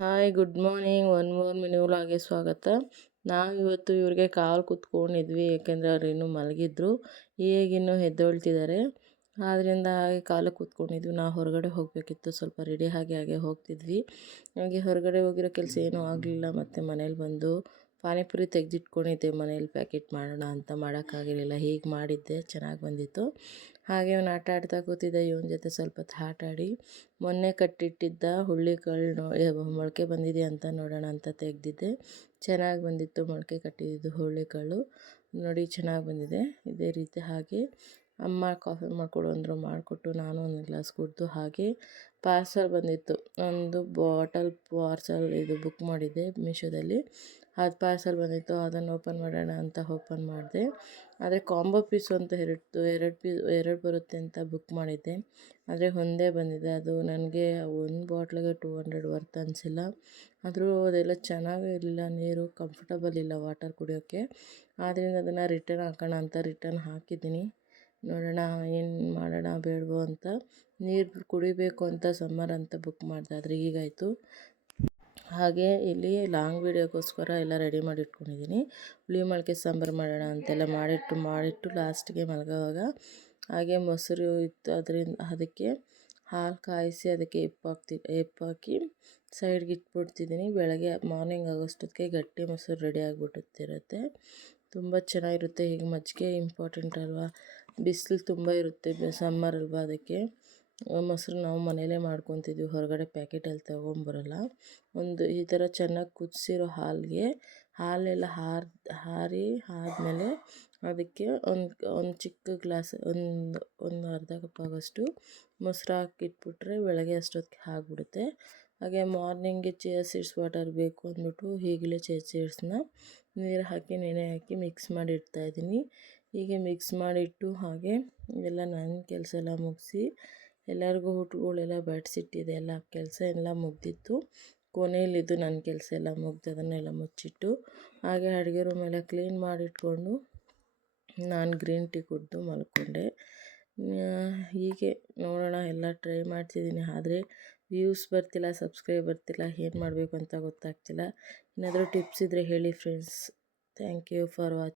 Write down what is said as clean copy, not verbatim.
Hi good morning. One more mini ವ್ಲಾಗ್ಗೆ ಸ್ವಾಗತ. ಇವತ್ತು ಇವ್ರಿಗೆ ಕಾಲು ಕುತ್ಕೊಂಡಿದ್ವಿ, ಏಕೆಂದರೆ ಅವ್ರು ಇನ್ನೂ ಮಲಗಿದ್ರು. ಈಗಿನ್ನೂ ಎದ್ದೊಳ್ತಿದ್ದಾರೆ. ಆದ್ದರಿಂದ ಹಾಗೆ ಕಾಲು ಕೂತ್ಕೊಂಡಿದ್ವಿ. ನಾವು ಹೊರಗಡೆ ಹೋಗಬೇಕಿತ್ತು, ಸ್ವಲ್ಪ ರೆಡಿ ಹಾಗೆ ಹೋಗ್ತಿದ್ವಿ. ಹಾಗೆ ಹೊರಗಡೆ ಹೋಗಿರೋ ಕೆಲಸ ಏನೂ ಆಗಲಿಲ್ಲ. ಮತ್ತು ಮನೇಲಿ ಬಂದು ಪಾನಿಪುರಿ ತೆಗೆದಿಟ್ಕೊಂಡಿದ್ದೆ, ಮನೇಲಿ ಪ್ಯಾಕೆಟ್ ಮಾಡೋಣ ಅಂತ. ಮಾಡೋಕ್ಕಾಗಿರಲಿಲ್ಲ, ಹೀಗೆ ಮಾಡಿದ್ದೆ, ಚೆನ್ನಾಗಿ ಬಂದಿತ್ತು. ಹಾಗೆ ಇವನು ಆಟ ಆಡ್ತಾ ಕೂತಿದ್ದೆ. ಇವನ ಜೊತೆ ಸ್ವಲ್ಪ ಹೊತ್ತು ಆಟ ಆಡಿ ಮೊನ್ನೆ ಕಟ್ಟಿಟ್ಟಿದ್ದ ಹುಳ್ಳಿಕಾಳು ಮೊಳಕೆ ಬಂದಿದೆ ಅಂತ ನೋಡೋಣ ಅಂತ ತೆಗೆದಿದ್ದೆ. ಚೆನ್ನಾಗಿ ಬಂದಿತ್ತು ಮೊಳಕೆ ಕಟ್ಟಿದ್ದು ಹುಳ್ಳಿಕಾಳು. ನೋಡಿ ಚೆನ್ನಾಗಿ ಬಂದಿದೆ. ಇದೇ ರೀತಿ ಹಾಗೆ ಅಮ್ಮ ಕಾಫಿ ಮಾಡಿಕೊಡು ಅಂದರು, ಮಾಡಿಕೊಟ್ಟು ನಾನು ಒಂದು ಗ್ಲಾಸ್ ಕುಡಿದು. ಹಾಗೆ ಪಾರ್ಸಲ್ ಬಂದಿತ್ತು, ಒಂದು ಬಾಟಲ್ ಪಾರ್ಸಲ್ ಇದು ಬುಕ್ ಮಾಡಿದ್ದೆ ಮೀಶೋದಲ್ಲಿ. ಅದು ಪಾರ್ಸಲ್ ಬಂದಿತ್ತು, ಅದನ್ನು ಓಪನ್ ಮಾಡೋಣ ಅಂತ ಓಪನ್ ಮಾಡಿದೆ. ಆದರೆ ಕಾಂಬೋ ಪೀಸು ಅಂತ ಎರಡು ಬರುತ್ತೆ ಅಂತ ಬುಕ್ ಮಾಡಿದ್ದೆ. ಆದರೆ ಒಂದೇ ಬಂದಿದೆ. ಅದು ನನಗೆ ಒಂದು ಬಾಟ್ಲಿಗೆ 200 ವರ್ತ್ ಅನಿಸಿಲ್ಲ. ಆದರೂ ಅದೆಲ್ಲ ಚೆನ್ನಾಗೇ ಇರಲಿಲ್ಲ, ನೀರು ಕಂಫರ್ಟಬಲ್ ಇಲ್ಲ ವಾಟರ್ ಕುಡಿಯೋಕ್ಕೆ. ಆದ್ದರಿಂದ ಅದನ್ನು ರಿಟರ್ನ್ ಹಾಕೋಣ ಅಂತ ರಿಟರ್ನ್ ಹಾಕಿದ್ದೀನಿ. ನೋಡೋಣ ಏನು ಮಾಡೋಣ ಬೇಡವೋ ಅಂತ. ನೀರು ಕುಡಿಬೇಕು ಅಂತ ಸಮ್ಮರ್ ಅಂತ ಬುಕ್ ಮಾಡಿದೆ, ಆದರೆ ಹೀಗಾಯಿತು. ಹಾಗೆ ಇಲ್ಲಿ ಲಾಂಗ್ ವೀಡಿಯೋಗೋಸ್ಕರ ಎಲ್ಲ ರೆಡಿ ಮಾಡಿ ಇಟ್ಕೊಂಡಿದ್ದೀನಿ. ಹುಳಿ ಮೊಳಕೆ ಸಾಂಬಾರು ಮಾಡೋಣ ಅಂತೆಲ್ಲ ಮಾಡಿಟ್ಟು ಲಾಸ್ಟಿಗೆ ಮಲಗೋವಾಗ ಹಾಗೆ ಮೊಸರು ಇತ್ತು, ಅದಕ್ಕೆ ಹಾಲು ಕಾಯಿಸಿ ಅದಕ್ಕೆ ಹಾಕಿ ಸೈಡ್ಗೆ ಇಟ್ಬಿಡ್ತಿದ್ದೀನಿ. ಬೆಳಗ್ಗೆ ಮಾರ್ನಿಂಗ್ ಆಗೋಷ್ಟೊತ್ತಿಗೆ ಗಟ್ಟಿ ಮೊಸರು ರೆಡಿ ಆಗಿಬಿಟ್ಟಿರುತ್ತೆ. ತುಂಬ ಚೆನ್ನಾಗಿರುತ್ತೆ. ಈಗ ಮಜ್ಜಿಗೆ ಇಂಪಾರ್ಟೆಂಟ್ ಅಲ್ವಾ, ಬಿಸಿಲು ತುಂಬ ಇರುತ್ತೆ, ಸಮ್ಮರ್ ಅಲ್ವಾ, ಅದಕ್ಕೆ ಮೊಸರು ನಾವು ಮನೇಲೇ ಮಾಡ್ಕೊತಿದ್ವಿ, ಹೊರಗಡೆ ಪ್ಯಾಕೆಟಲ್ಲಿ ತೊಗೊಂಬರಲ್ಲ. ಈ ಥರ ಚೆನ್ನಾಗಿ ಕುದಿಸಿರೋ ಹಾಲೆಲ್ಲ ಆದಮೇಲೆ ಅದಕ್ಕೆ ಒಂದು ಚಿಕ್ಕ ಗ್ಲಾಸ್ ಒಂದು ಅರ್ಧ ಕಪ್ ಆಗೋಷ್ಟು ಮೊಸರು ಹಾಕಿಟ್ಬಿಟ್ರೆ ಬೆಳಗ್ಗೆ ಅಷ್ಟೊತ್ತಿಗೆ ಆಗಿಬಿಡುತ್ತೆ. ಹಾಗೆ ಮಾರ್ನಿಂಗ್ಗೆ ಚಿಯಾ ಸೀಡ್ಸ್ ವಾಟರ್ ಬೇಕು ಅಂದ್ಬಿಟ್ಟು ಈಗಲೇ ಚಿಯಾ ಸೀಡ್ಸ್ನ ನೀರು ಹಾಕಿ ನೆನೆ ಹಾಕಿ ಮಿಕ್ಸ್ ಮಾಡಿ ಇಡ್ತಾಯಿದ್ದೀನಿ. ಹೀಗೆ ಮಿಕ್ಸ್ ಮಾಡಿಟ್ಟು ಹಾಗೆ ಎಲ್ಲ ನನ್ನ ಕೆಲಸ ಎಲ್ಲ ಮುಗಿಸಿ ಎಲ್ಲರಿಗೂ ಊಟಗಳೆಲ್ಲ ಬಡಿಸಿಟ್ಟಿದೆ. ಎಲ್ಲ ಕೆಲಸ ಎಲ್ಲ ಮುಗ್ದಿತ್ತು. ಕೊನೆಯಲ್ಲಿದ್ದು ನನ್ನ ಕೆಲಸ ಎಲ್ಲ ಮುಗ್ದು ಅದನ್ನೆಲ್ಲ ಮುಚ್ಚಿಟ್ಟು ಹಾಗೆ ಅಡುಗೆ ರೂಮೆಲ್ಲ ಕ್ಲೀನ್ ಮಾಡಿಟ್ಕೊಂಡು ನಾನು ಗ್ರೀನ್ ಟೀ ಕುಡಿದು ಮಲ್ಕೊಂಡೆ. ಹೀಗೆ ನೋಡೋಣ, ಎಲ್ಲ ಟ್ರೈ ಮಾಡ್ತಿದ್ದೀನಿ, ಆದರೆ ವ್ಯೂಸ್ ಬರ್ತಿಲ್ಲ, ಸಬ್ಸ್ಕ್ರೈಬ್ ಬರ್ತಿಲ್ಲ, ಏನು ಮಾಡಬೇಕು ಅಂತ ಗೊತ್ತಾಗ್ತಿಲ್ಲ. ಏನಾದರೂ ಟಿಪ್ಸ್ ಇದ್ದರೆ ಹೇಳಿ friends. Thank you for watching.